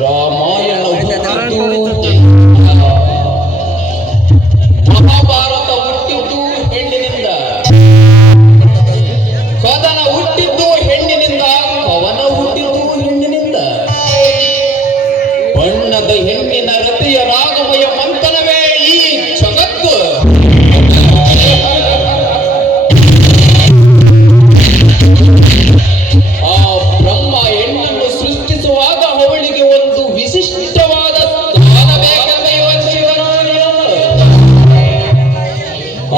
ರಾಮಾಯಣ ಹುಟ್ಟಿದ್ದು ಮಹಾಭಾರತ ಹುಟ್ಟಿದ್ದು ಹೆಣ್ಣಿನಿಂದ, ಕದನ ಹುಟ್ಟಿದ್ದು ಹೆಣ್ಣಿನಿಂದ, ಕವನ ಹುಟ್ಟಿದ್ದು ಹೆಣ್ಣಿನಿಂದ. ಬಣ್ಣದ ಹೆಣ್ಣಿನ ರತಿಯ ರಾಗಮಯ ಮಂಥನವೇ ಈ ಜಗತ್ತು. ಆ ಬ್ರಹ್ಮ ಹೆಣ್ಣನ್ನು ಸೃಷ್ಟಿಸುವಾಗ ಅವಳಿಗೆ ಒಂದು ವಿಶಿಷ್ಟವಾದ ಸ್ಥಾನ ಬೇಕೆಂಬ ಶಿವನಾಯ.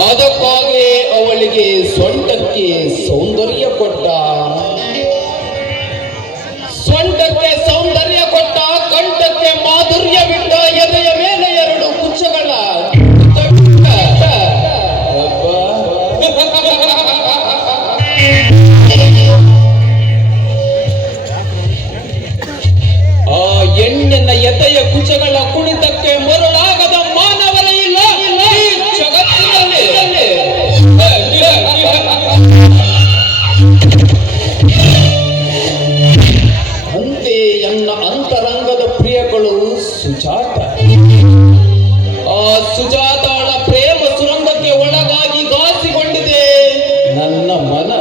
ಅದಕ್ಕಾಗಿ ಅವಳಿಗೆ ಸೊಂಟಕ್ಕೆ ಸೌಂದರ್ಯ ಕೊಟ್ಟ, ಸೊಂಟಕ್ಕೆ ಸೌಂದರ್ಯ ಕೊಟ್ಟ, ಕಂಠಕ್ಕೆ ಮಾಧುರ್ಯ ಬಿಟ್ಟ, ಎದೆಯ ಮೇಲೆ ಎರಡು ಕುಚ್ಚಗಳ ಆ ಹೆಣ್ಣಿನ ಎದೆಯ ಕುಚಗಳ ಕುಣಿತಕ್ಕೆ ಮರುಳಾಗದ ಮಾನವರೇ ಇಲ್ಲ ಈ ಜಗತ್ತಿನಲ್ಲಿ. ಅಂತೆ ಎನ್ನ ಅಂತರಂಗದ ಪ್ರಿಯಗಳು ಸುಜಾತ. ಆ ಸುಜಾತಾಳ ಪ್ರೇಮ ಸುರಂಗಕ್ಕೆ ಒಳಗಾಗಿ ಗಾಸಿಕೊಂಡಿದೆ ನನ್ನ ಮನ.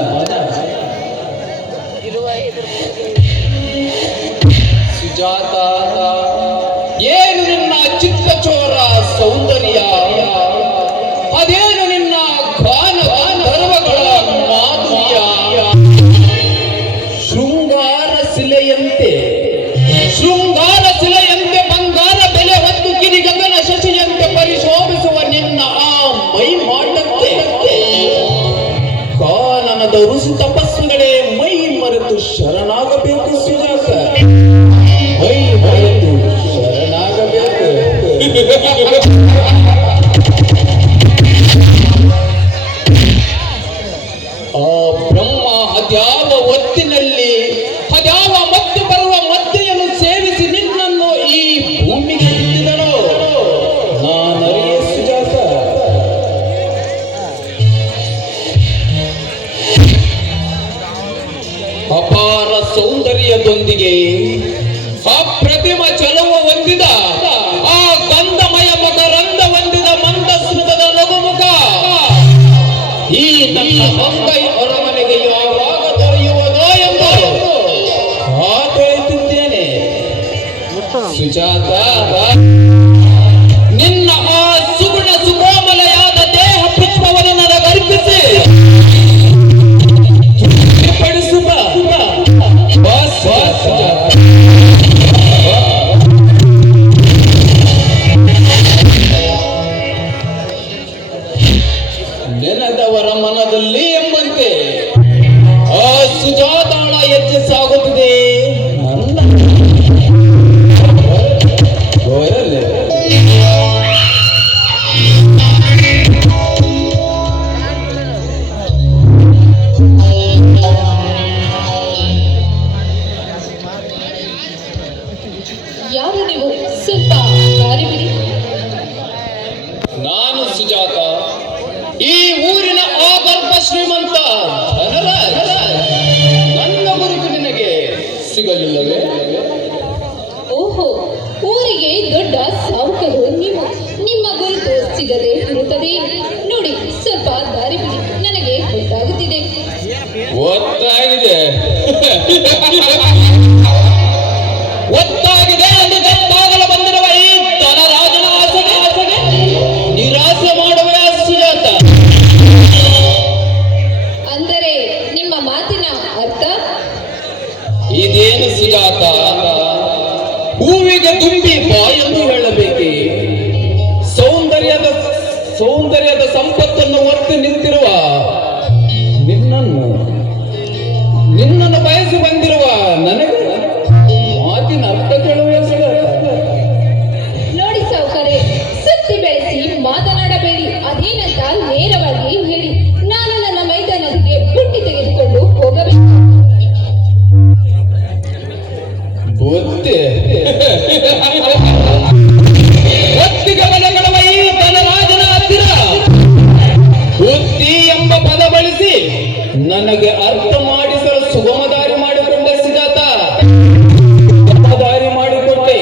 ಸುಜಾತ, ಏನು ನಿನ್ನ ಚಿತ್ತಚೋರ ಸೌಂದರ್ಯ, ಅದೇನು ನಿನ್ನ ಗಾನ ಗರ್ವಗಳ ಮಾಧುರ್ಯ. ಶೃಂಗಾರ ಶಿಲೆಯಂತೆ, ಶೃಂಗಾರ ಶಿಲೆಯಂತೆ ಬಂಗಾರ ಬೆಲೆ ಹೊತ್ತು ಗಿರಿಗಗನ ಶಶಿಯಂತೆ ಪರಿಶೋಭಿಸುವ ನಿನ್ನ ಆ ಮೈ ಮಾಡಕ್ಕೆ ಕಾನನದ ಋಷಿ ತಪಸ್ಸುಗಳೇ ಮೈ ಮರೆತು ಶರಣಾಗಬೇಕು ಸುಜಾತ, ಮೈ ಮರೆತು ಶರಣಾಗಬೇಕು. ಆ ಬ್ರಹ್ಮ ಅದ್ಯಾವ ಹೊತ್ತಿನಲ್ಲಿ ಅದ್ಯಾವ ಮತ್ತೆ ಬರುವ ಮದ್ದೆಯನ್ನು ಸೇವಿಸಿ ನಿನ್ನನ್ನು ಈ ಭೂಮಿಗೆ ಬಿಟ್ಟಿದನೋ ನಾನರಿಯೇ ಸುಜಾತ. ಅಪಾರ ಸೌಂದರ್ಯದೊಂದಿಗೆ ಅಪ್ರತಿಮ ಚಲವ ಹೊಂದಿದ, ಆ ಗಂಧಮಯ ಮಕರಂದ ಹೊಂದಿದ ಮಂದಸ್ಮೃತದ ನಗುಮುಖ ಈ ನನ್ನ ಮಂಗೈ ಅರಮನೆಗೆ ಯಾವಾಗ ದೊರೆಯುವುದೋ ಎಂದು ಕಾತೊಯ್ಯುತ್ತಿದ್ದೇನೆ ಸುಜಾತ. ನಿನ್ನ ಆ ಸುಗುಣ ಸುಕೋಮಲೆಯಾದ ದೇಹ ಪುಷ್ಪವನ್ನು ನನಗರ್ಪಿಸಿ ತೃಪ್ತಿಪಡಿಸುವ ನೆನೆದವರ ಮನದಲ್ಲಿ ಎಂಬಂತೆ ಆ ಸುಜಾತಾಳ ಹೆಜ್ಜೆ ಸಾಗುತ್ತಿದೆ ನನ್ನ ಗೋಯಲ್ಲೇ. ಯಾರು ನೀವು? ಸ್ವಲ್ಪ ದಾರಿ ಬಿಡಿ. ನಾನು ಸುಜಾತ, ಈ ಊರಿನ ಆಗರ್ಭ ಶ್ರೀಮಂತ ಧನರಾಜ. ನನ್ನ ಗುರುತು ನಿನಗೆ ಸಿಗಲಿಲ್ಲವೇ? ಓಹೋ, ಊರಿಗೆ ದೊಡ್ಡ ಸಾವುಕರು ನೀವು. ನಿಮ್ಮ ಗುರುತು ಸಿಗದೆ ಇರುತ್ತದೆ. ನೋಡಿ, ಸ್ವಲ್ಪ ದಾರಿ ಬಿಡಿ, ನನಗೆ ಗೊತ್ತಾಗುತ್ತಿದೆ. ಗೊತ್ತಾಗಿದೆ ಗೊತ್ತಾಗಿದೆ ಎಂದು ಗೊತ್ತಾಗಲು ಬಂದಿರುವ ಈ ಧನರಾಜನ ಆಸೆಗೆ ನಿರಾಸೆ ಮಾಡುವ ಸುಜಾತ. ಅಂದರೆ ನಿಮ್ಮ ಮಾತಿನ ಅರ್ಥ? ಇದೇನು ಸುಜಾತ, ಹೂವಿಗೆ ತುಂಬಿ ಬಾಯನ್ನು ಹೇಳಬೇಕೆ? ಸೌಂದರ್ಯದ ಸಂಪತ್ತನ್ನು ಹೊತ್ತು ನಿಂತಿರುವ ನಿನ್ನನ್ನು ಬಯಸಿ ಬಂದಿರುವ ನನಗೆ ಮಾತಿನ ಅರ್ಥ ಕೇಳುವ ಸುಜಾತ. ನೋಡಿ ಸಾವುಕರೇ, ಸುತ್ತಿ ಬೆಳೆಸಿ ಮಾತನಾಡಬೇಡಿ. ಅದೇನಂತ ನೇರವಾಗಿ ಹೇಳಿ. ನಾನು ನನ್ನ ಮೈದಾನಕ್ಕೆ ಬುಟ್ಟಿ ತೆಗೆದುಕೊಂಡು ಹೋಗಬೇಕು. ಬುದ್ಧಿ ಒತ್ತಿಗೆ ಬಲಗಳುವ ಈ ಧನರಾಜನ ಹತ್ತಿರ ಬುದ್ಧಿ ಎಂಬ ಪದ ಬಳಸಿ ನನಗೆ ಅರ್ಥ ಮಾಡಿಸಲು ಸುಗಮ ದಾರಿ ಮಾಡಿಕೊಂಡೆ ಸುಜಾತ. ದಾರಿ ಮಾಡಿಕೊಂಡೆ.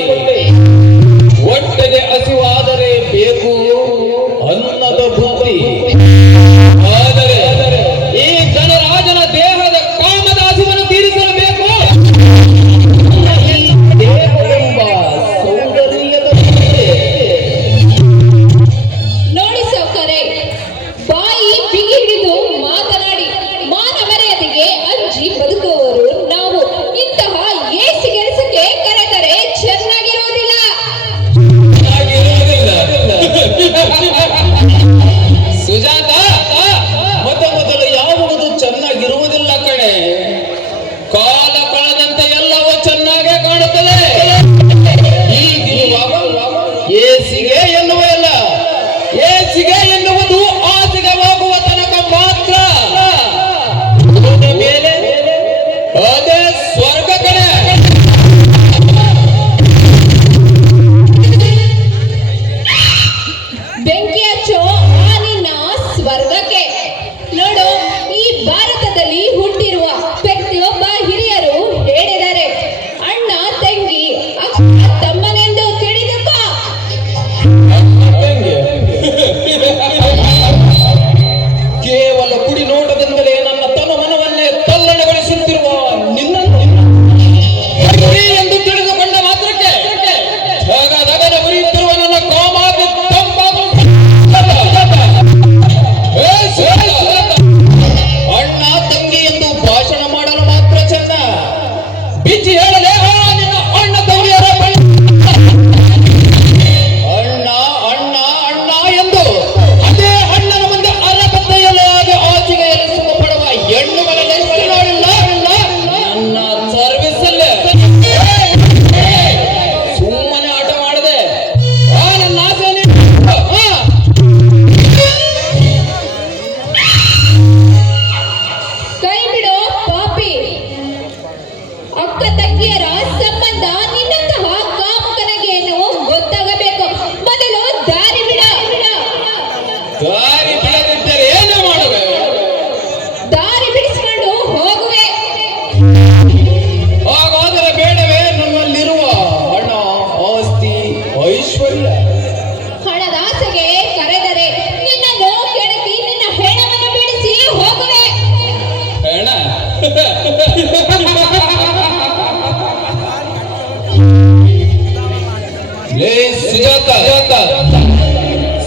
ಲೇ ಸುಜಾತ,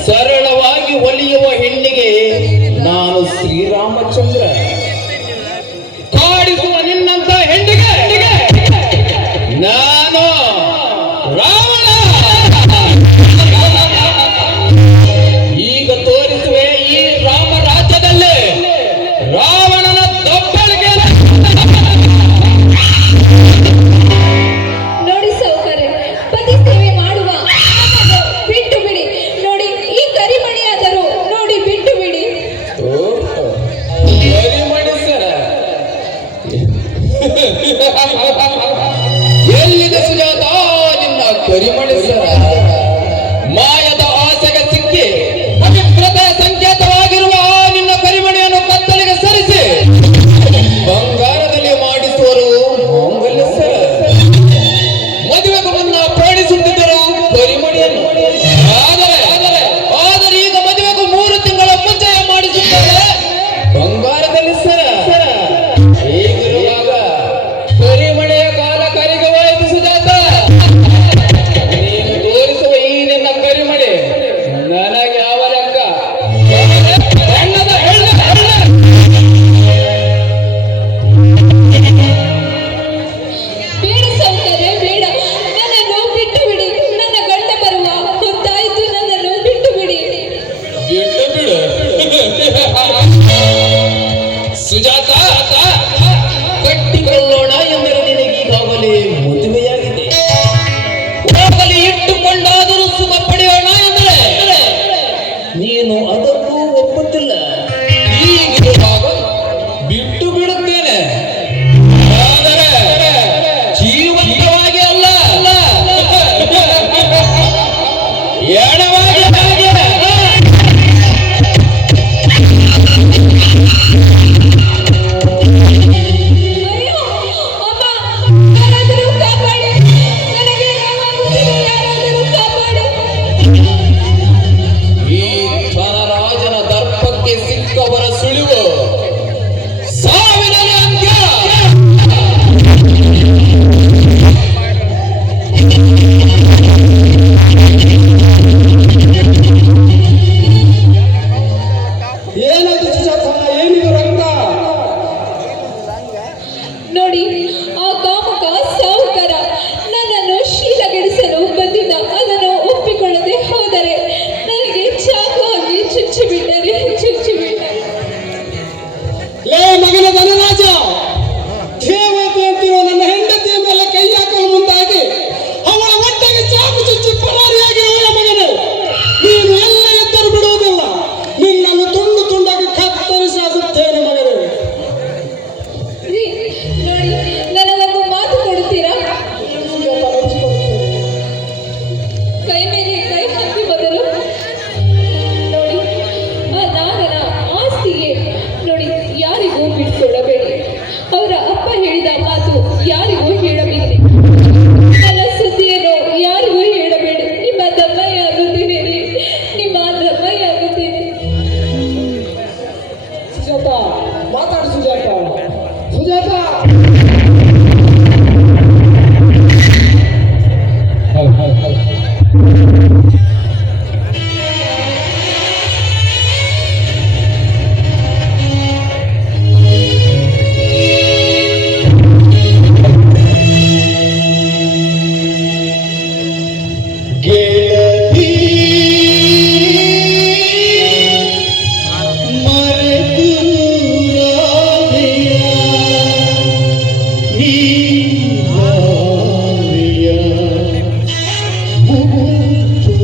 ಸರಳವಾಗಿ ಒಲಿಯುವ ಹೆಣ್ಣಿಗೆ ನಾನು ಶ್ರೀರಾಮಚಂದ್ರ, ಕಾಡಿಸುವ ನಿನ್ನಂತ ಹೆಣ್ಣಿಗೆ ನಾನು ರಾವಣ. ಈಗ ತೋರಿಸುವೆ ಈ ರಾಮ ರಾಜ್ಯದಲ್ಲಿ ರಾವಣನ ದಬ್ಬಳಿಗೆ. ನೋಡಿ ಸೌಕರ್ಯ, ಪತಿ ಸೇವೆ ಮಾಡುವ ನನ್ನನ್ನು ಬಿಟ್ಟು ಬಿಡಿ. ನೋಡಿ ಈ ಕರಿಮಣಿಯಾದರೂ ನೋಡಿ ಬಿಟ್ಟು ಬಿಡಿ. ಎಲ್ಲಿದೆ ಸುಜಾತ ನಿನ್ನ ಕರಿಮಣಿಸರ? ಮಾಯದ ಆಸೆಗೆ ಸಿಕ್ಕಿ ಅಭಿಪ್ರತೆಯ ಸಂಕೇತವಾಗಿರುವ ನಿನ್ನ ಕರಿಮಣಿಯನ್ನು ಕತ್ತಲಿಗೆ ಸರಿಸಿ ಬಂಗಾರದಲ್ಲಿ ಮಾಡಿಸುವರು ಮಾಂಗಲ್ಯಸರ. ಮದುವೆಗೂ ಮುನ್ನ ಪ್ರೇಣಿಸುತ್ತಿದ್ದರು ಕರಿಮಣಿಯನ್ನು. ಆದರೆ ಈಗ ಮದುವೆಗೂ 3 ತಿಂಗಳ ಮುಂಚೆ ಮಾಡಿಸುತ್ತಾರೆ ಬಂಗಾರದಲ್ಲಿ ಸರ. ಹೀಗಿರುವಾಗ ಕರಿಮಣಿಯ ಕಾಲ ಕರಿಗೆ ಹೋಯಿತು ಸುಜಾತ. ನೀನು ತೋರಿಸುವ ಈ ನಿನ್ನ ಕರಿಮಣಿ ನನಗೆ ಯಾವ ಲೆಕ್ಕ? ಹೆಣ್ಣದ ಹೆಣ್ಣ. ಬೇಡ ಸೌಕರ್ಯ, ಬೇಡ. ನನ್ನನ್ನು ಬಿಟ್ಟು ಬಿಡಿ. ನನ್ನ ಗಂಡ ಬರುವ ಗೊತ್ತಾಯ್ತು. ನನ್ನನ್ನು ಬಿಟ್ಟು ಬಿಡಿ. ಬಿಟ್ಟು ಬಿಡು ಸುಜಾತ. ಕಟ್ಟಿಕೊಳ್ಳೋಣ ಎಂದರೆ ನಿನಗೀಗಾಗಲೇ ಮದುವೆಯಾಗಿದೆ. ಹೋಗಲಿ ಇಟ್ಟುಕೊಂಡಾದರೂ ಸುಖ ಪಡೆಯೋಣ ಎಂದರೆ ನೀನು ಅದಕ್ಕೂ ಒಪ್ಪುತ್ತಿಲ್ಲ. ಹೀಗಿರುವಾಗ ಬಿಟ್ಟು ಬಿಡುತ್ತೇನೆ, ಆದರೆ ಜೀವಂತವಾಗಿ ಅಲ್ಲ, ಎಡವಾಗಿ. ಅಯ್ಯೋ ಅಮ್ಮ, ಯಾರಾದರೂ ಕಾಪಾಡಿ. ನನಗೆ ನೋವಾಗುತ್ತಿದೆ. ಯಾರಾದರೂ ಕಾಪಾಡಿ. ಈ ಧನರಾಜನ ದರ್ಪಕ್ಕೆ ಸಿಕ್ಕವರ ಸುಳಿವು ಸಾವಿನಲ್ಲಿ ಅಂತ್ಯ. ಏನದು ಸುಜಾತ? ಏನಿದು ರಂಗ? ನೋಡಿ ಆ ಕಾಮಕ ಸಾಹುಕಾರ ನನ್ನನ್ನು ಶೀಲಗೆಡಿಸಲು ಬಂದಿದ್ದ. ಅದನ್ನು ಒಪ್ಪಿಕೊಳ್ಳದೆ ಹೋದರೆ ನನಗೆ ಚಾಕು ಹಾಕಿ ಚುಚ್ಚಿಬಿಟ್ಟರೆ. ಲೇ ಮಗನ ಧನರಾಜ, ದೇವತೆ ಅಂತಿರುವ ನನ್ನ ಹೆಂಡತಿಯ ಮೇಲೆ ಕೈ ಹಾಕಲು ಮುಂದಾಗಿ ಅವಳ ಹೊಟ್ಟೆಗೆ ಚಾಕು ಚುಚ್ಚಿ ಪರಾರಿಯಾಗಿ ಹೋದ ಮಗನೇ. ನೀನು ಎಲ್ಲ ಎದ್ದರು ಬಿಡುವುದಿಲ್ಲ. ನಿನ್ನನ್ನು ತುಂಡು ತುಂಡಾಗಿ ಕತ್ತರಿಸಿ ಹಾಕುತ್ತೇನೆ ಮಗನೇ. ರೀ, ನೋಡಿ ನನಗೊಂದು ಮಾತು ಕೊಡುತ್ತೀರಾ? ಕೈ ಮೇಲೆ ಕೈ ಹಾಕಿ ಬದಲು ನೋಡಿ ಆ ನಾಗನ ಆಸ್ತಿಗೆ ನೋಡಿ ಯಾರಿಗೂ ಬಿಟ್ಕೊಡಬೇಡಿ. ಅವರ ಅಪ್ಪ ಹೇಳಿದ ಮಾತು ಯಾರಿಗೂ ಹೇಳಬೇಡಿ. ನನ್ನ ಸುದ್ದಿಯನ್ನು ಯಾರಿಗೂ ಹೇಳಬೇಡಿ. ನಿಮ್ಮ ದಮ್ಮಯ್ಯ ಆಗುತ್ತೇನೆ ರೀ, ನಿಮ್ಮ ದಮ್ಮಯ್ಯ ಆಗುತ್ತೇನೆ. ಸುಜಾತ, ಮಾತಾಡು ಸುಜಾತ. ಸುಜಾತ, ಗೆಳತಿ ಮರೆತು ರಾಧೆಯ ನೀ ರಾಧೆಯ ಮುಗುತು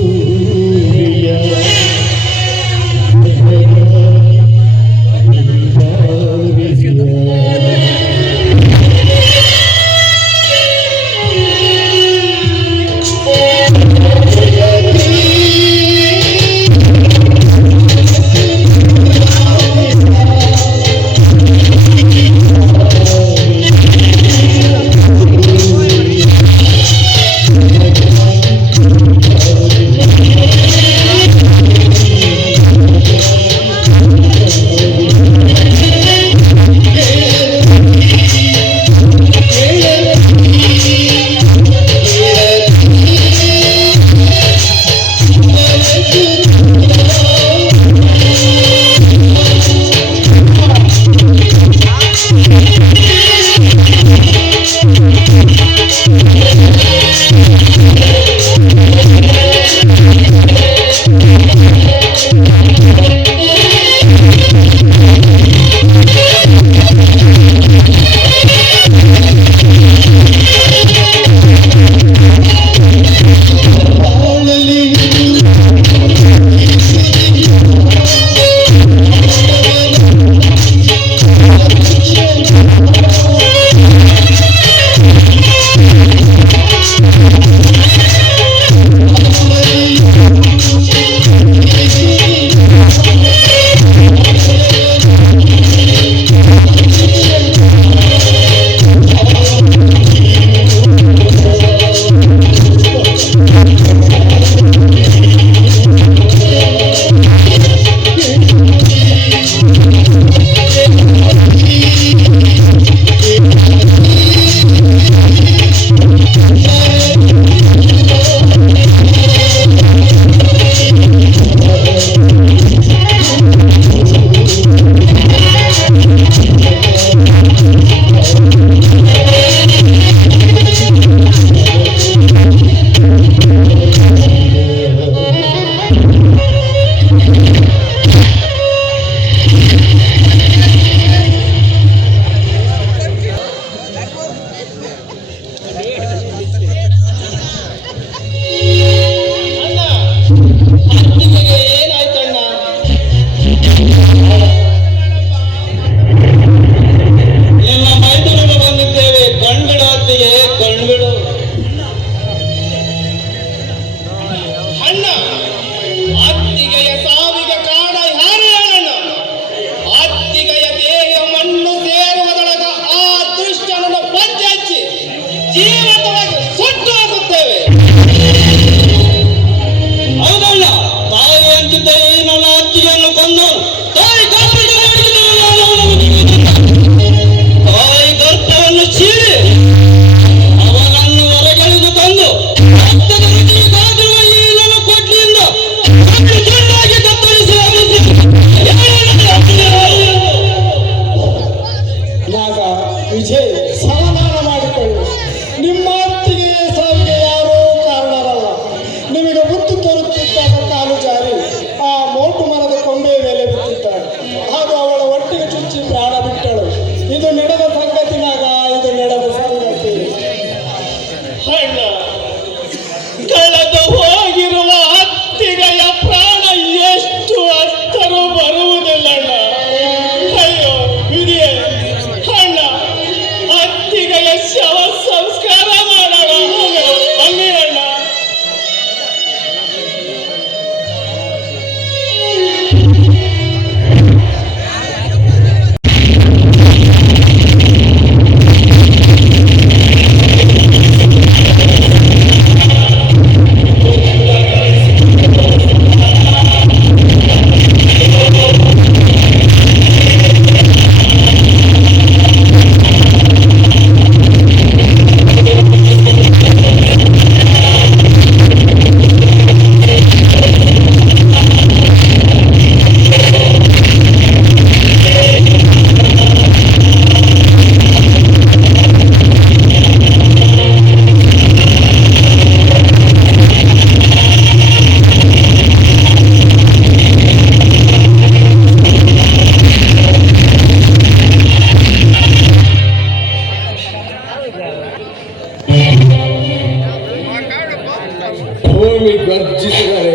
ಭೂಮಿ ಗರ್ಜಿಸಿದರೆ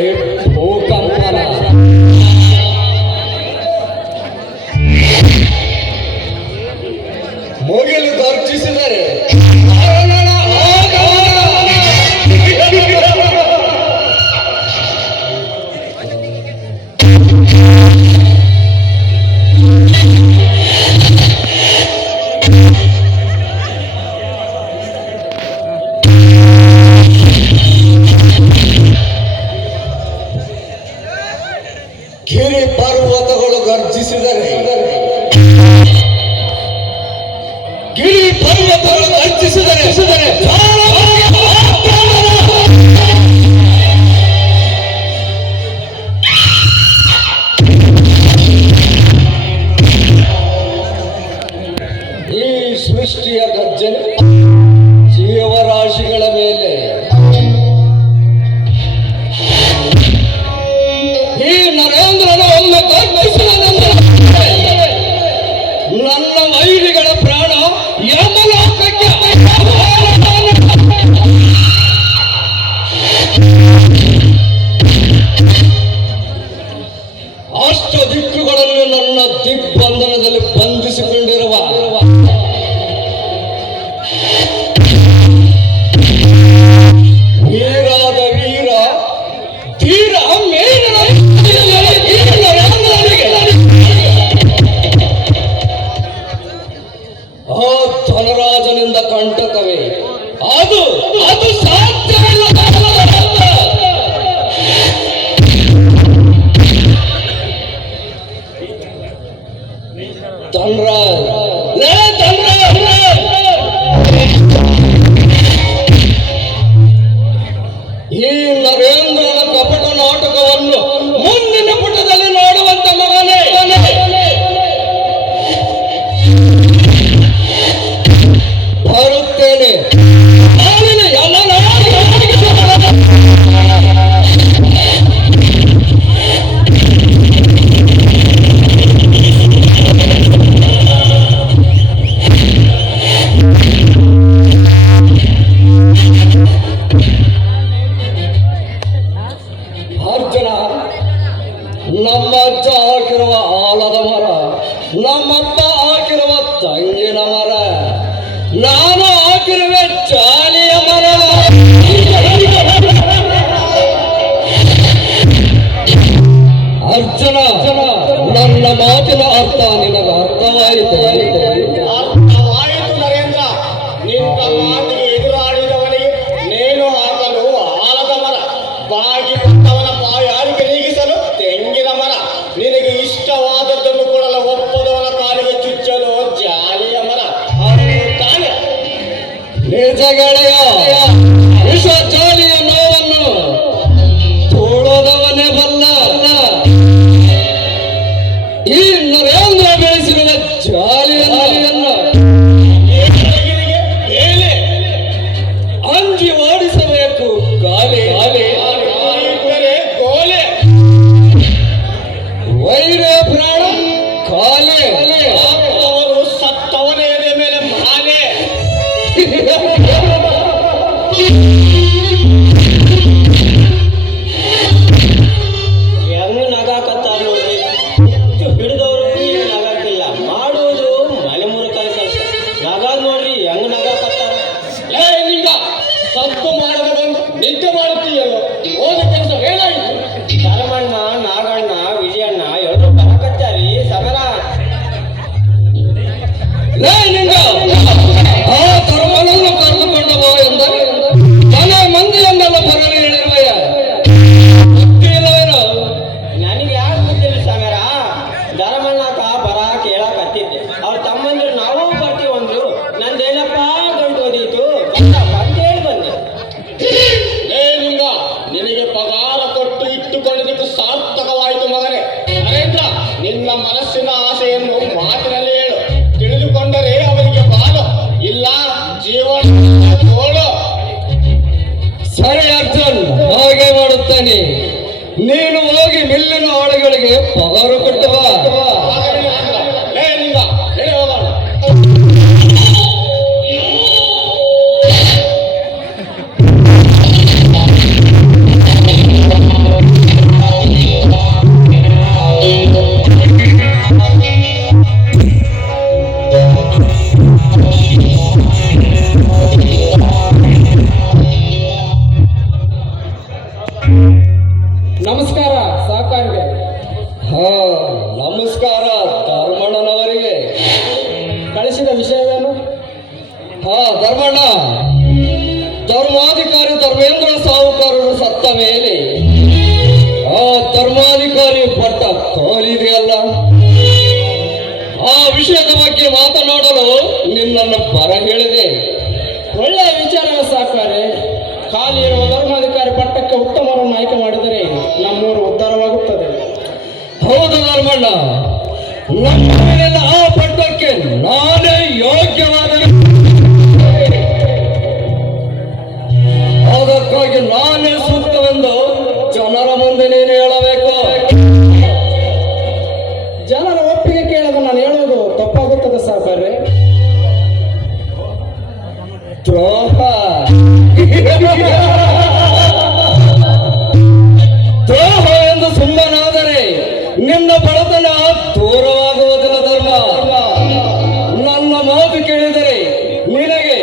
ಭೂಕಂಪನ, ಮುಗಿಲು ಗರ್ಜಿಸಿದರೆ ಗಿರಿ ಪರ್ವತಗಳು ಗರ್ಜಿಸಿದರೆ ಈ ಸೃಷ್ಟಿಯ ಗರ್ಜನೆ ಜೀವರಾಶಿಗಳ ಮೇಲೆ, ಈ ನರೇಂದ್ರನ ಒಮ್ಮೆ ಗರ್ಜಿಸಿದ ನಂತರ ನನ್ನ ವೈರಿಗಳ ಪ್ರಾಣ ಯಮಲೋಕಕ್ಕೆ ಅಷ್ಟ ದಿಕ್ಕುಗಳನ್ನು ನನ್ನ ದಿಗ್ಬಂಧನದಲ್ಲಿ ಬಂಧಿಸಿಕೊಂಡಿರುವ ವೀರಾದ ವೀರ ಧೀರ ಮೇಲಿನ ಆ ಧನರಾಜನಿಂದ ಕಂಟಕವೇ ಅದು ಅದು ಸಾಧ್ಯವಿಲ್ಲ. ಈ ನರೇಂದ್ರನ ಕಪಟ ನಾಟಕವನ್ನು ಮುಂದಿನ ಪುಟದಲ್ಲಿ ನೋಡುವಂತ ಮಗನೇ, ಬರುತ್ತೇನೆ. ಅರ್ಜುನ, ನಮ್ಮ ಅಜ್ಜ ಹಾಕಿರುವ ಆಲದ ಮರ, ನಮ್ಮಪ್ಪ ಹಾಕಿರುವ ತಂಗಿನ ಮರ, ನಾನು ಹಾಕಿರುವೆ ಜಾಲಿಯ ಮರ. ಅರ್ಜುನ, ನನ್ನ ಮಾತಿನ ಅರ್ಥ ನಿನಗೆ ಅರ್ಥವಾಯಿತು? ಅರ್ಥವಾಯಿತು ನರೇಂದ್ರ. ನಿನ್ನ ಮಾತಿಗೆ ಎದುರಾಡಿದವನಿಗೆ ನೇಣು ಹಾಕಲು ಆಲದ ಮರ, ಬಾಗಿ ಬಂದವನ ಬಾಯಾರಿಕೆ ನೀಗಿಸಲು ತೆಂಗಿನ ಮರ, ನಿನಗೆ ಇಷ್ಟವಾದದ್ದನ್ನು ಕೊಡಲು ಒಪ್ಪದವನ ಕಾಲಿಗೆ ಚುಚ್ಚಲು ಜಾಲಿಯ ಮರ ತಾನೆ. ನಿಜ ಗೆಳೆಯ, ವಿಷ ಜಾಲಿಯ ನೋವನ್ನು ತೋಳದವನೇ ಬಲ್ಲ. ಈ ನರೇಂದ್ರ ಬೆಳೆಸಿರುವ ಜಾಲಿಯನ್ನು ಅಂಜಿ ಓಡಿಸಬೇಕು ಗಾಲಿ. ಇದ್ದರೆ ಗೋಲೆ, ವೈರ ಪ್ರಾಣ ಕಾಲೆ, ಅವರು ಸತ್ತವನ ಎದೆ ಮೇಲೆ ಮಾಲೆ. ಹೆಂಗ್ ನಗಾಕತ್ತಾರ ನೋಡ್ರಿ. ಹಿಡಿದವರು ಈಗ ನಗಾಕಿಲ್ಲ, ಮಾಡುವುದು ಮಲೆ ಮುರುಕಲ್ ಕೆಲಸ. ನಗಾದ್ ನೋಡ್ರಿ ಹೆಂಗ್ ನಗಾಕತ್ತಾರ. ನಿಂಗ ಸತ್ತು ಮಾಡದೆ ಬಂದು ನಿದ್ದೆ ಮಾಡುತ್ತೀಯಲ್ಲೋ, ಹೋದ ಕೆಲಸ ಏನಾಯಿತು? ಧರ್ಮಣ್ಣ, ನಾಗಣ್ಣ, ವಿಜಯಣ್ಣ ಎಲ್ರು ಬರಕತ್ತಾರಿ ಸಮರ. ನಿಂಗ ಆ ಧರ್ಮನನ್ನು ಕರೆದುಕೊಂಡು ಬಾ ಎಂದರೆ ಮನೆ ಮಂದಿಯನ್ನೆಲ್ಲ ಬರಲು ಹೇಳಿರುವೆಯ? ಗೊತ್ತಿಲ್ಲವೇನೋ? ನನಗೆ ಯಾಕೆ ಗೊತ್ತಿಲ್ಲ ಸಮರ. ಧರ್ಮಣ್ಣಕ ಬರ ಕೇಳಕತ್ತಿದ್ದೆ. ಅವ್ರ ತಮ್ಮಂದ್ರು ನಾವು ಬರ್ತೀವಂದ್ರು. ನಂದೇನಪ್ಪ ಗಂಟು ಓದೀತು ಅಂತ ಹೇಳಿ ಬಂದೆ. ನಿಂಗ ನಿನಗೆ ಪಗಾರ ಕೊಟ್ಟು ಇಟ್ಟುಕೊಂಡಿದ್ದಕ್ಕೆ ಸಾರ್ಥಕವಾಯಿತು ಮಗನೇ. ನರೇಂದ್ರ, ನಿನ್ನ ಮನಸ್ಸಿನ ಆಸೆಯನ್ನು ಮಾತಿನಲ್ಲಿ ಹೇಳು. ತಿಳಿದುಕೊಂಡರೆ ಅವರಿಗೆ ಬಾಳು, ಇಲ್ಲ ಜೀವನ ತೋಳು. ಸರಿ ಅರ್ಜುನ್, ಹಾಗೆ ಮಾಡುತ್ತೇನೆ. ನೀನು ಹೋಗಿ ಮಿಲ್ಲಿನ ಆಳುಗಳಿಗೆ ಪಗಾರ ಕೊಟ್ಟು ಬಾ. ನಿಂಗ ಹೇಳಿ ಹೋಗೋಣ. ಕೋಲಿದೆಯಲ್ಲ, ಆ ವಿಷಯದ ಬಗ್ಗೆ ಮಾತನಾಡಲು ನಿನ್ನನ್ನು ಬರ ಹೇಳಿದೆ. ಒಳ್ಳೆಯ ವಿಚಾರ ಸಾಕಾರೆ. ಖಾಲಿ ಇರುವ ಧರ್ಮಾಧಿಕಾರಿ ಪಟ್ಟಕ್ಕೆ ಉತ್ತಮರನ್ನು ಆಯ್ಕೆ ಮಾಡಿದರೆ ನಮ್ಮೂರು ಉದ್ಧಾರವಾಗುತ್ತದೆ. ಹೌದು ಧರ್ಮಣ್ಣ, ನಮ್ಮ ಮೇಲಿನ ಆ ಪಟ್ಟಕ್ಕೆ ನಾನೇ ಯೋಗ್ಯವಾದ, ಅದಕ್ಕಾಗಿ ನಾನೇ ಸೂಕ್ತವೆಂದು ಜನರ ಮುಂದೆ ನೀನು ಹೇಳಬೇಕು. ಜನರ ಒಪ್ಪಿಗೆ ಕೇಳೋದು ನಾನು ಹೇಳುವುದು ತಪ್ಪಾಗುತ್ತದೆ ಸಾಕಾರೆ. ದ್ರೋಹ ದ್ರೋಹ ಎಂದು ಸುಮ್ಮನಾದರೆ ನಿನ್ನ ಬಡತನ ದೂರವಾಗುವುದಿಲ್ಲ ಧರ್ಮ. ನನ್ನ ಮಾತು ಕೇಳಿದರೆ ನಿನಗೆ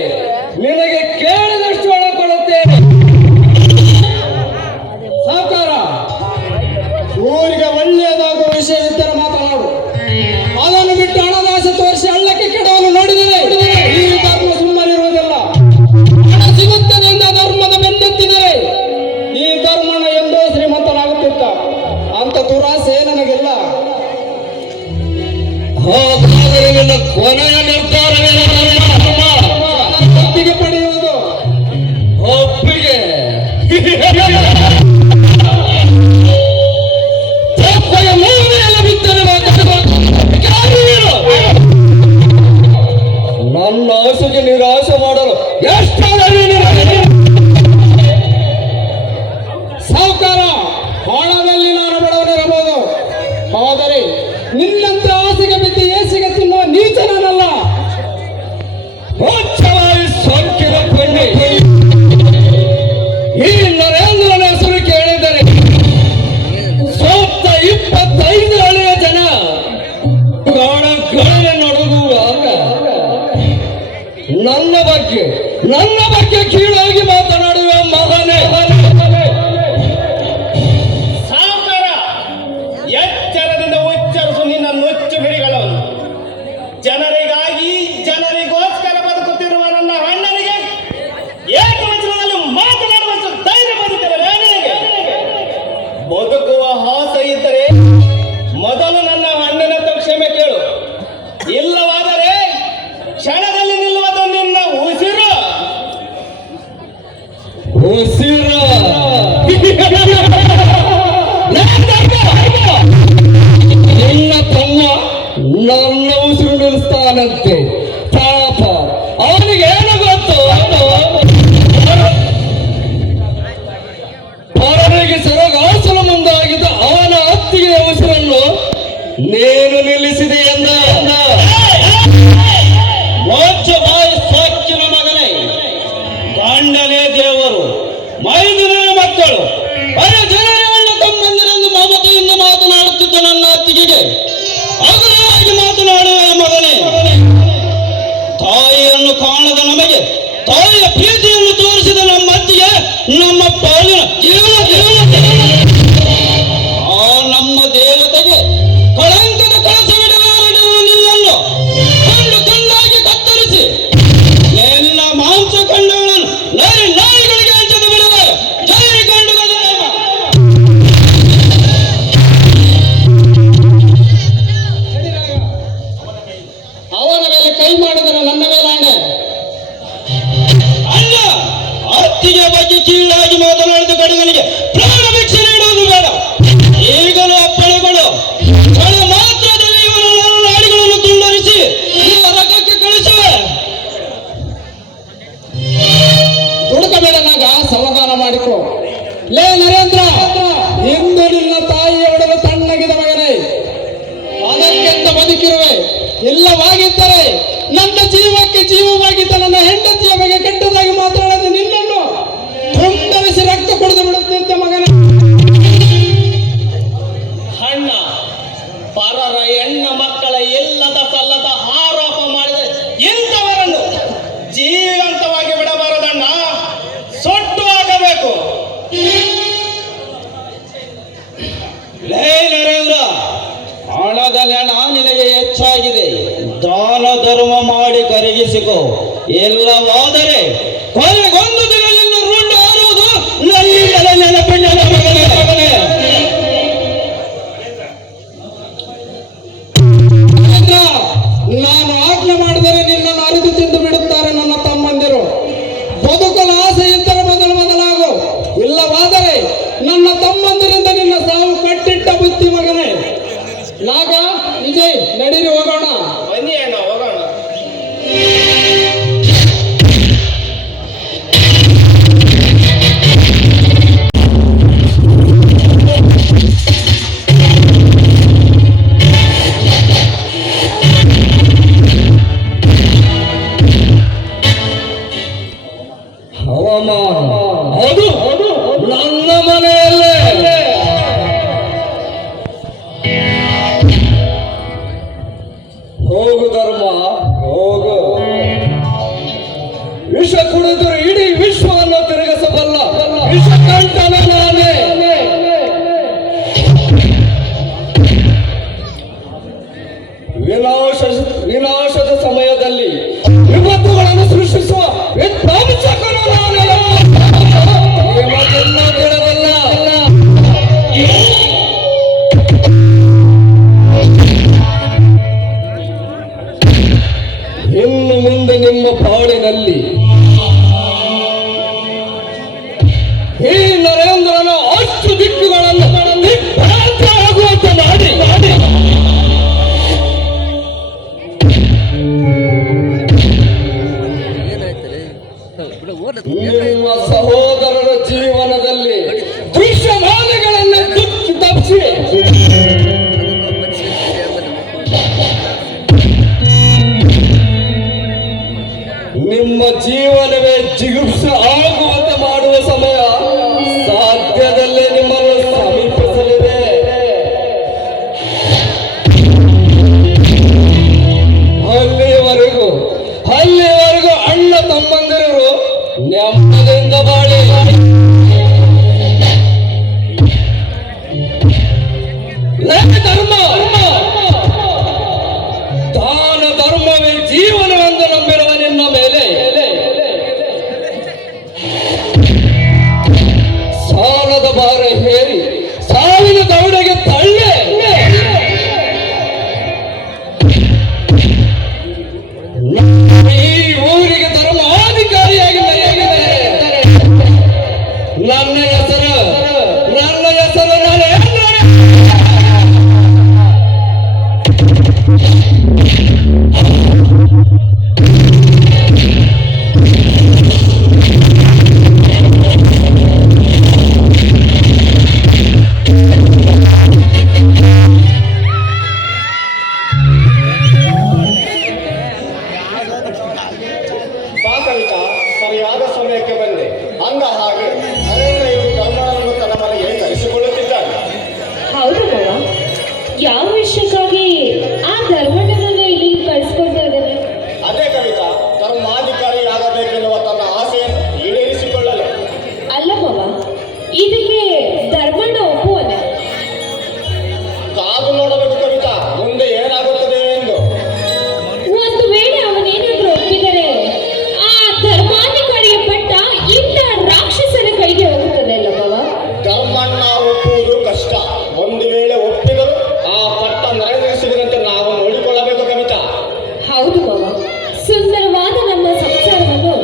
ನಿನಗೆ ಕೇಳಿದಷ್ಟು ಹಣ ಕೊಡುತ್ತೇನೆ. ಸಾಕಾರ, ಊರಿಗೆ ಒಳ್ಳೆಯದಾಗುವ ವಿಷಯವಿದ್ದರೆ ಮಾತನಾಡು. ಅದನ್ನು ಬಿಟ್ಟು ಹಣದಾಸೆ ತೋರಿಸಿ ಹಳ್ಳಕ್ಕೆ ಕೆಡವಲು ನೋಡಿದರೆ ಈ ಧರ್ಮ ಸುಮ್ಮನಿರುವುದಿಲ್ಲ. ಹಣ ಸಿಗುತ್ತದೆ ಎಂದ ಧರ್ಮದ ಬೆನ್ನತ್ತಿದರೆ ಈ ಧರ್ಮನ ಎಂದೋ ಶ್ರೀಮಂತನಾಗುತ್ತಿದ್ದ. ಅಂತ ದುರಾಸೆ ನನಗಿಲ್ಲ. ಹಾಗಾದರೆ ನಿನ್ನ ಕೊನೆಯ ನಿರ್ಧಾರವೇನು ಧರ್ಮ? ಒಪ್ಪಿಗೆ ಪಡೆಯುವುದು. ಒಪ್ಪಿಗೆ ತಪ್ಪೆಯ ಮೂಲೆಯಲ್ಲಿ ಬಿದ್ದರೆ ನನ್ನ ಆಸೆಗೆ ನಿರಾಶೆ ಮಾಡಲು ಎಷ್ಟಾದರೂ ಸಾವುಕಾರ, ಹಣದಲ್ಲಿ ನಾನು ಬಡವನಿರಬಹುದು, ಆದರೆ ನಿನ್ನಂತ ಆಸೆಗೆ ಬಿದ್ದು ಏಸಿಗೆ ತಿನ್ನುವ ನೀಚ ನಾನಲ್ಲ. ಸ್ವಚ್ಛವಾಗಿ ಸೋಂಕಿನ ಕೊಂಡಿ ಈ ನರೇಂದ್ರನ ಹೆಸರು ಕೇಳಿದರೆ ಸೋತ್ತ 25 ಹಳೆಯ ಜನ ಗಾಢ ನಡುಗುವಾಗ ನನ್ನ ಬಗ್ಗೆ ಕೀಳಾಗಿ ಮಾತನಾಡುವ ಮಗನೇ. ಸಾವುಕಾರ, ಎಚ್ಚರದಿಂದ ಉಚ್ಚರಿಸು ನಿನ್ನ ನುಚ್ಚು ಬಿಡಿಗಳನ್ನು. ಜನರಿಗಾಗಿ ಜನರಿಗೋಸ್ಕರ ಬದುಕುತ್ತಿರುವ ನನ್ನ ಅಣ್ಣನಿಗೆ ಏಕವಚನದಲ್ಲಿ ಮಾತನಾಡುವಷ್ಟು ಧೈರ್ಯ ಬಂದಿದೆ ನಿನಗೆ. ಬದುಕುವ ಆಸೆ ಇದ್ದರೆ ಮೊದಲು ನನ್ನ ಅಣ್ಣನಂತ ಕ್ಷಮೆ ಕೇಳು. ಇಲ್ಲವಾದರೆ ಕ್ಷಣದಲ್ಲಿ ನಿಲ್ಲುವುದು ನಿನ್ನ ಉಸಿರು. ಉಸಿರ ನಿನ್ನ ತಮ್ಮ ನನ್ನ ಉಸಿರು ನಿಲ್ಲಿಸ್ತಾನಂತೆ. ಪಾಪ ಅವನಿಗೆ ಏನು ಗೊತ್ತು? ಪರನಿಗೆ ಸೆರಗಾಸಲು ಮುಂದಾಗಿದ್ದ ಅವನ ಅತ್ತಿಗೆಯ ಉಸಿರನ್ನು ನೀನು ನಿಲ್ಲಿಸಿದೆ ಎಂದ. ಮೋಚ ಬಾಯಿ ಸೊಕ್ಕಿನ ಮಗನೇ, ಗಂಡನೇ ದೇವರು, ಮೈದುನರ ಮಕ್ಕಳು, ಬರೀ ಜನರನ್ನ ತಮ್ಮಂದಿರೆಂದು ಮಮತೆಯಿಂದ ಮಾತನಾಡುತ್ತಿದ್ದ ನನ್ನ ಅತ್ತಿಗೆಗೆ ಅಗಲವಾಗಿ ಮಾತನಾಡುವ ಮಗನೇ. ತಾಯಿಯನ್ನು ಕಾಣದ ನಮಗೆ ತಾಯಿಯ ಪ್ರೀತಿಯನ್ನು ತೋರಿಸಿದ ನಮ್ಮ ಅತ್ತಿಗೆ ನಮ್ಮ ಪಾಲಿನ ಆ ನಮ್ಮ ದೇವತೆಗೆ ಕಳಂಕದ ಕಳಸವಿಡಲಾರದು. ನಿನ್ನನ್ನು ಕಂಡು ಕಂಡಾಗಿ ಕತ್ತರಿಸಿ ಎಲ್ಲ ಮಾಂಸ ಕಂಡಗಳನ್ನು ನಾಯಿಗಳಿಗೆ ಹಂಚದ ಬಿಡುವಾಗ ಜೈ ಕಂಡು ಅವನ ಮೇಲೆ ಕೈ ಮಾಡಿದರೆ ನನ್ನ ಮೇಲೆ ಆಣೆ. ಅಲ್ಲ, ಅತ್ತಿಗೆ ಬಗ್ಗೆ ಕೀಳಾಗಿ ಮಾತನಾಡಿದ ಗಡಿಗನಿಗೆ ಪ್ರಾಣ ಭಿಕ್ಷೆ ನೀಡುವುದು ಬೇಡ. ಈಗಲೂ ಅಪ್ಪಣೆಗಳು ಕ್ಷಣ ಮಾತ್ರದಲ್ಲಿ ಇವರ ನಾಡಿಗಳನ್ನು ತುಂಡರಿಸಿ ನರಕಕ್ಕೆ ಕಳಿಸುವೆ. ದುಡುಕಬೇಡ ನಾಗ, ಸಮಾಧಾನ ಮಾಡಿಕೊ. ಲೇ ನರೇಂದ್ರ, ಇಂದು ನಿನ್ನ ತಾಯಿಯೊಡಲು ತಣ್ಣಗಿದ ಮಗನೇ, ಅದಕ್ಕೆಂತ ಬದುಕಿರುವೆ. ಇಲ್ಲವಾಗಿದ್ದರೆ ನನ್ನ ಜೀವಕ್ಕೆ ಜೀವವಾಗಿದ್ದ ನನ್ನ ಹೆಂಡತಿಯ ಬಗ್ಗೆ ಕೆಟ್ಟದಾಗಿ ಮಾತನಾಡದೆ ನಿನ್ನನ್ನು ತುಂಡರಿಸಿ ರಕ್ತ ಕುಡಿದು ಬಿಡುತ್ತಿದ್ದ ಮಗನೇ. ಅಣ್ಣ, ಪರರ ಹೆಣ್ಣ ಮಕ್ಕಳ ಇಲ್ಲದ ಸಲ್ಲದ ಆರೋಪ ಮಾಡಿದ ಇಂಥವರನ್ನು ಜೀವಂತವಾಗಿ ಬಿಡಬಾರದಣ್ಣ, ಸೊಟ್ಟು ಆಗಬೇಕು. ಲೇ ನರೇಂದ್ರ, ಹಣದ ನೆಣ ನಿನಗೆ ಹೆಚ್ಚಾಗಿದೆ. ದಾನ ಧರ್ಮ ಮಾಡಿ ಕರಗಿಸಿಕೋ. ಇಲ್ಲವಾದರೆ ಕೊನೆಗೊಂದು ದಿನ ನಿನ್ನ ರುಂಡು ಆರುವುದು ನನ್ನ ನೆನಪಿನ ಮಗನೇ. ಹೆಸರು ನರೇಂದ್ರ. ಬಾ ಕವಿತಾ, ಸರಿಯಾದ ಸಮಯಕ್ಕೆ ಬಂದೆ. ಅಂದ ಹಾಗೆ ನರೇಂದ್ರ ಇವರು ಧರ್ಮವನ್ನು ತನ್ನ ಮನೆಗೆ ಕರೆಸಿಕೊಳ್ಳುತ್ತಿದ್ದಾನೆ. ಹೌದು ಮಾವ, ಯಾವ ವಿಷಯಕ್ಕಾಗಿ ಆ ಧರ್ಮಣ್ಣನನ್ನು ಇಲ್ಲಿ ಕಳಿಸ್ಕೊಳ್ತಾ ಇದ್ದಾನೆ? ಅದೇ ಕವಿತಾ, ಧರ್ಮಾಧಿಕಾರಿಯಾಗಬೇಕೆನ್ನುವ ತನ್ನ ಆಸೆಯನ್ನು ಈಡೇರಿಸಿಕೊಳ್ಳಲು. ಅಲ್ಲ ಮಾವ, ಇದಕ್ಕೆ ಧರ್ಮಣ್ಣ ಒಪ್ಪುವನೆ? ಕಾದು ನೋಡಬೇಕು ಕವಿತಾ, ಮುಂದೆ ಏನಾಗುತ್ತದೆ ಎಂದು. ಒಂದು ವೇಳೆ ಅವನೇನಾದ್ರೂ ಒಪ್ಪಿದರೆ ಆ ಧರ್ಮಾಧಿಕಾರಿಯ ಪಟ್ಟ ಇಂಥ ರಾಕ್ಷಸನ ಕೈಗೆ ಹೋಗುತ್ತದೆ ಅಲ್ಲ ಮಾವ? ಧರ್ಮಣ್ಣ ಒಪ್ಪುವುದು ಕಷ್ಟ. ಒಂದು ವೇಳೆ ಒಪ್ಪಿದರೂ ಆ ಪಟ್ಟ ನರೇಂದ್ರ ಸಿಗದಂತೆ ನಾವು ನೋಡಿಕೊಳ್ಳಬೇಕು ಕವಿತಾ. ಹೌದು ಮಾವ, ಸುಂದರವಾದ ನಮ್ಮ ಸಂಸಾರವನ್ನು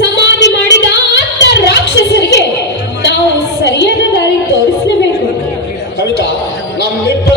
ಸಮಾಧಿ ಮಾಡಿದ ಅಂಥ ರಾಕ್ಷಸರಿಗೆ ನಾವು ಸರಿಯಾದ ದಾರಿ ತೋರಿಸಲೇಬೇಕು. ಕವಿತಾ, ನಮ್ಮಿಬ್ಬರ